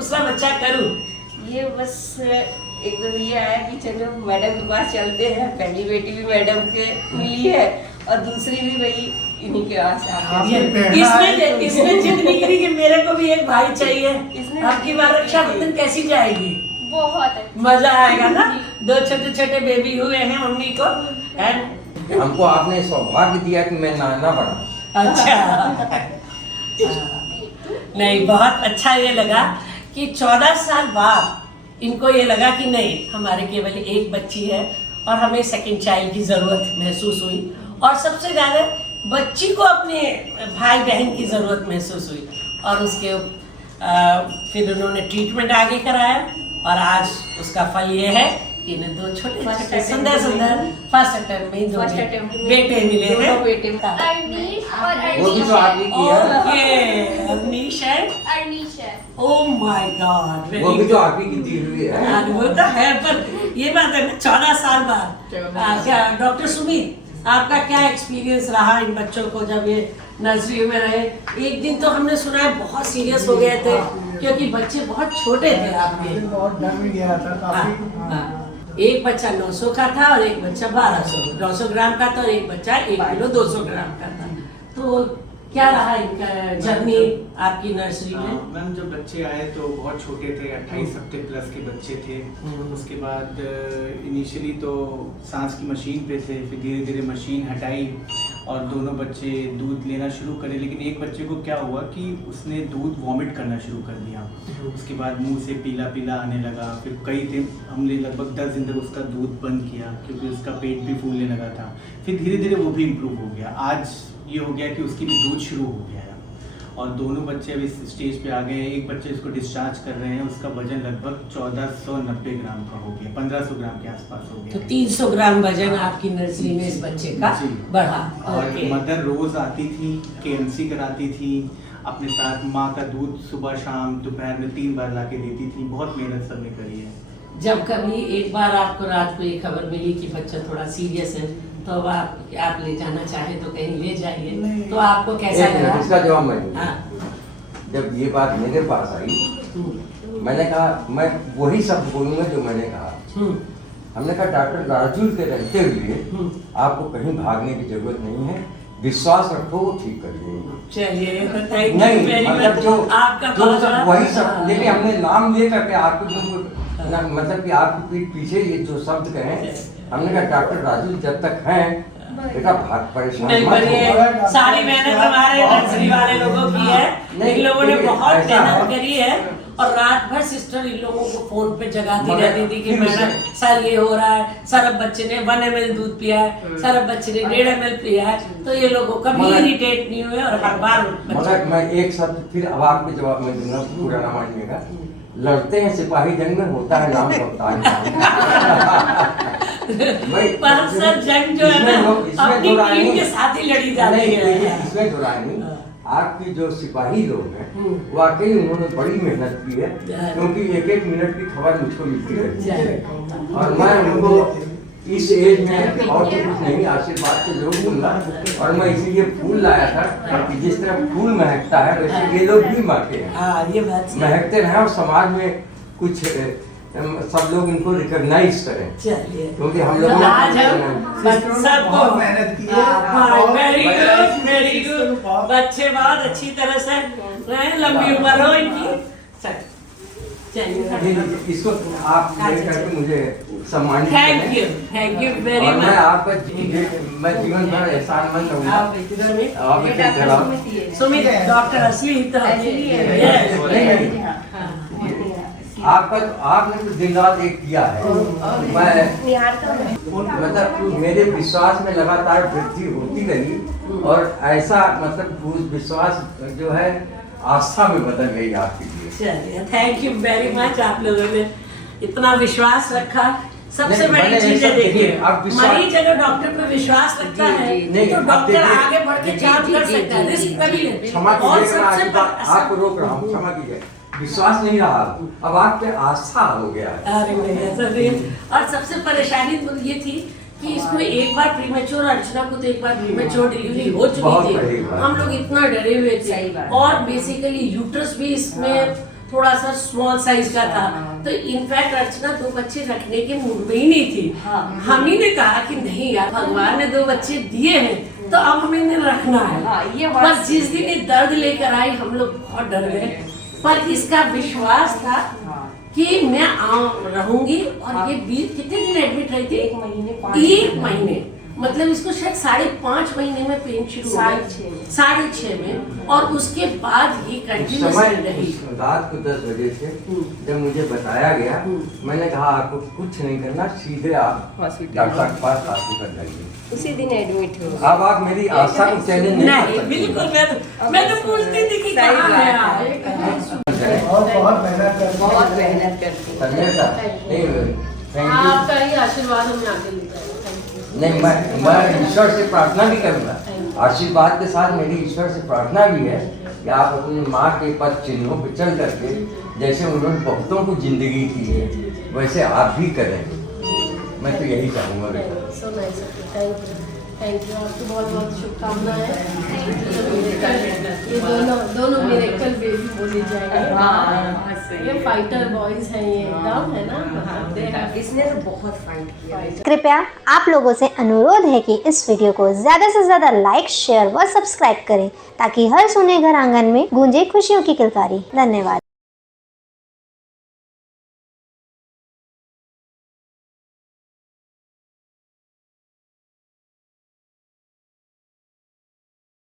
दूसरा बच्चा करूं? ये बस एकदम ये आया कि चलो मैडम के पास चलते हैं। पहली बेटी भी मैडम के मिली है और दूसरी भी वही इन्हीं के पास इसमें जिद नहीं करी कि मेरे को भी एक भाई चाहिए। आपकी बार रक्षाबंधन कैसी जाएगी? बहुत अच्छा। मजा आएगा ना? 2 छोटे छोटे बेबी हुए हैं मम्मी को। हमको आपने सौभाग्य दिया कि मैं नाना बना। अच्छा नहीं, बहुत अच्छा ये लगा कि 14 साल बाद इनको ये लगा कि नहीं, हमारे केवल एक बच्ची है और हमें सेकंड चाइल्ड की जरूरत महसूस हुई। और सबसे ज्यादा बच्ची को अपने भाई बहन की जरूरत महसूस हुई और उसके फिर उन्होंने ट्रीटमेंट आगे कराया और आज उसका फल ये है कि इन्हें 2 छोटे सुंदर फर्स्ट अटेम्प्ट में 2 बेटे मिले हैं। अरनीश और वो भी तो आपने किया। ओके, अरनीश है। अरनीश है। ओह माय गॉड, वो भी तो आप ही की दी हुई है। वो तो है, पर ये बात है ना 14 साल बाद। क्या डॉक्टर सुमित, आपका क्या एक्सपीरियंस रहा इन बच्चों को जब ये नर्सरी में रहे? एक दिन तो हमने सुना है बहुत सीरियस हो गए थे क्योंकि बच्चे बहुत छोटे थे आपके। बहुत डर भी गया था काफी। एक बच्चा 900 का था और एक बच्चा 900 ग्राम का था और एक बच्चा 1 किलो 200 ग्राम का था। तो क्या रहा इनका जर्नी आपकी नर्सरी में? मैम जब बच्चे आए तो बहुत छोटे थे, 28 हफ्ते प्लस के बच्चे थे। उसके बाद इनिशियली तो सांस की मशीन पे थे, फिर धीरे धीरे मशीन हटाई और दोनों बच्चे दूध लेना शुरू करे। लेकिन एक बच्चे को क्या हुआ कि उसने दूध वॉमिट करना शुरू कर दिया। उसके बाद मुंह से पीला पीला आने लगा। फिर कई दिन हमने लगभग 10 दिन तक उसका दूध बंद किया क्योंकि उसका पेट भी फूलने लगा था। फिर धीरे धीरे वो भी इम्प्रूव हो गया। आज ये हो गया कि उसकी भी दूध शुरू हो गया है और दोनों बच्चे अभी इस स्टेज पे आ गए हैं। एक बच्चे इसको डिस्चार्ज कर रहे हैं, उसका वजन लगभग 1490 ग्राम का हो गया, 1500 ग्राम के आसपास हो गया। तो 300 ग्राम वजन आपकी नर्सरी में इस बच्चे का बढ़ा। और मदर रोज आती थी, KMC कराती थी, अपने साथ माँ का दूध सुबह शाम दोपहर में 3 बार ला के देती थी। बहुत मेहनत सबने करी है। जब कभी एक बार आपको रात को ये खबर मिली कि बच्चा थोड़ा सीरियस है तो अब आप ले जाना चाहे तो कहीं ले जाइए, तो आपको कैसा लगा? इसका जवाब मैं दूंगा। जब ये बात मेरे पास आई मैंने कहा मैं वही शब्द बोलूंगा जो मैंने कहा। हमने कहा डॉक्टर राजूल के रहते हुए आपको कहीं भागने की जरूरत नहीं है, विश्वास रखो वो ठीक कर देंगे। चलिए नहीं मतलब जो आपका वही सब, लेकिन हमने नाम ले करके आपको मतलब कि आपकी पीठ पीछे ये जो शब्द कहे, हमने कहा डॉक्टर राजू जब तक हैं बेटा भाग परेशान मत हो। सारी मेहनत हमारे नर्सरी वाले लोगों की है। इन लोगों ने बहुत मेहनत करी है और रात भर सिस्टर इन लोगों को फोन पे जगाती रहती थी कि मैडम सर ये हो रहा है, सर अब बच्चे ने 1 ml दूध पिया है, सर अब बच्चे ने 1.5 ml पिया है। तो ये लोगों कभी इरिटेट नहीं हुए और हर बार मगर मैं एक शब्द फिर अब आपके जवाब में दूंगा, पूरा ना मानिएगा। लड़ते हैं सिपाही जंग में, होता है नाम कप्तान। पर सर जंग जो है ना अपनी टीम के साथ ही लड़ी जा रही है। इसमें दो राय नहीं, आपकी जो सिपाही लोग हैं वाकई उन्होंने बड़ी मेहनत की है क्योंकि 1-1 मिनट की खबर मुझको मिलती रहती है और मैं उनको इस एज में और तो कुछ नहीं आशीर्वाद तो जरूर दूंगा। और मैं इसीलिए फूल लाया था कि जिस तरह फूल महकता है वैसे ये लोग भी महके हैं, ये बात महकते रहे और समाज में कुछ सब लोग इनको रिकॉग्नाइज करें। चलिए क्योंकि हम लोग आज हम सबको मेहनत की है। वेरी गुड बच्चे बहुत अच्छी तरह से लंबी उम्र हो इनकी। इसको आप करके मुझे सम्मानित थैंक यू वेरी मच। मैं आपका मैं जीवन भर एहसानमंद रहूंगा। आप सुमित डॉक्टर असली तो आपका आपने तो दिन रात एक किया है। मैं मतलब मेरे विश्वास में लगातार वृद्धि होती रही और ऐसा मतलब उस विश्वास जो है आस्था में बदल गई आपके लिए। चलिए थैंक यू वेरी मच। आप लोगों ने इतना विश्वास रखा। सबसे बड़ी चीज है देखिए, मरीज अगर डॉक्टर पे विश्वास रखता है तो डॉक्टर आगे बढ़ के जांच कर सकता है, रिस्क कभी ले। क्षमा कीजिए आपको रोक रहा हूँ, क्षमा कीजिए। विश्वास नहीं रहा, अब आप पे आस्था हो गया है। अरे नहीं ऐसा नहीं। और सबसे परेशानी तो ये थी कि इसमें एक बार प्रीमेच्योर, अर्चना को तो एक बार प्रीमेच्योर डिलीवरी हो चुकी थी। हम लोग इतना डरे हुए थे और बेसिकली यूट्रस भी इसमें थोड़ा सा स्मॉल साइज का था। तो इनफैक्ट अर्चना 2 बच्चे रखने के मूड में ही नहीं थी। हम ही ने कहा कि नहीं यार, भगवान ने 2 बच्चे दिए हैं तो अब हमें इन्हें रखना है। पर जिस दिन ये दर्द लेकर आई हम लोग बहुत डर गए, पर इसका विश्वास था कि मैं रहूंगी। और ये 20 कितने दिन एडमिट रही थी? 1 महीने, मतलब इसको शायद 5.5 महीने में पेन शुरू हुआ, 6.5 में, और उसके बाद ये कंटिन्यूस रही। रात को 10 बजे से जब मुझे बताया गया, मैंने कहा आपको कुछ नहीं करना, सीधे आप डॉक्टर के पास हॉस्पिटल जाइए। उसी दिन एडमिट हो। अब आप मेरी आशा को चैलेंज नहीं कर सकते। बिल्कुल, मैं तो पूछती थी कि कहाँ है आप? बहुत मेहनत करती है। आपका ही आशीर्वाद हमें आगे ले जाएगा। नहीं, मैं ईश्वर से प्रार्थना भी करूंगा। आशीर्वाद के साथ मेरी ईश्वर से प्रार्थना भी है कि आप अपनी माँ के पद चिन्हों पर चल करके, जैसे उन्होंने बहुतों को जिंदगी की है, वैसे आप भी करें। मैं तो यही चाहूँगा बेटा। So nice, thank you. आपको बहुत बहुत शुभकामनाएं। ये दोनों मिरेकल बेबी बोले जाएंगे। ये फाइटर बॉयज हैं, ये एकदम है ना। इसने तो बहुत फाइट किया। कृपया आप लोगों से अनुरोध है कि इस वीडियो को ज़्यादा से ज़्यादा लाइक, शेयर व सब्सक्राइब करें ताकि हर सुने घर आंगन में गूंजे खुशियों की किलकारी। धन्यवाद।